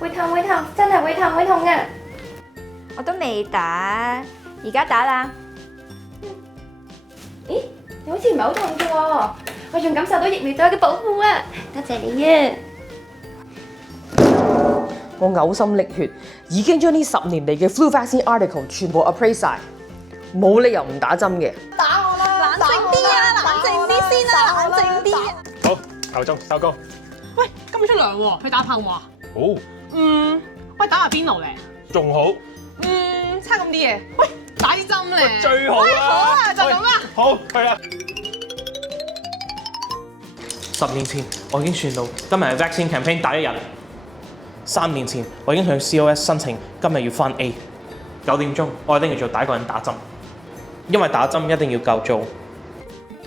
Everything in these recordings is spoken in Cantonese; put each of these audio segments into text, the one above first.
會痛，真係會痛啊！我都未打，而家打啦。咦，你好似唔係好痛啫喎，我仲感受到疫苗對我嘅保護啊！多謝你啊！我嘔心瀝血，已經將呢10年嚟嘅 flu vaccine article 全部 appraise 晒，冇理由唔打針嘅。打我啦！冷靜啲啊！冷靜啲先啊！冷靜啲。好，夠鐘收工。喂，今日出糧喎，去打炮話。好，喂，打下邊爐咧？仲好，差咁啲嘢。喂，打啲針咧。最好啦。好啊，就咁啦。好，去啦。 10年前我已經算到今日係 vaccine campaign 第一日。3年前我已經向 COS 申請今日要返 A。9點鐘我一定要做第一個人打針，因為打針一定要夠做。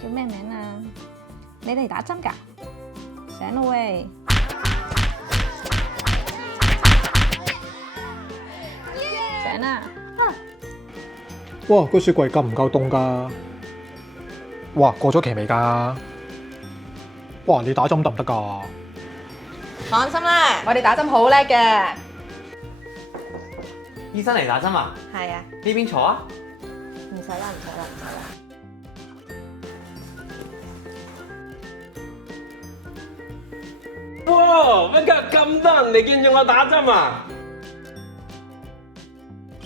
叫咩名啊？你嚟打針㗎？醒啦喂！醒啦！哇！個雪櫃夠唔夠凍㗎？哇！過咗期未㗎？哇！你打針得唔得㗎？放心啦，我哋打針好叻嘅。醫生嚟打針啊？係啊，呢邊坐啊？唔使啦。哇！乜今日咁多人嚟見住我打針啊？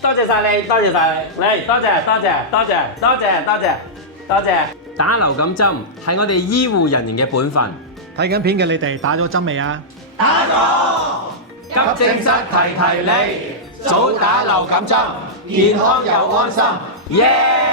多謝晒你，多謝晒你，嚟多謝。打流感針係我哋醫護人員嘅本分。睇緊片嘅你哋打咗針未啊？急症室提提你，早打流感針，健康又安心。耶！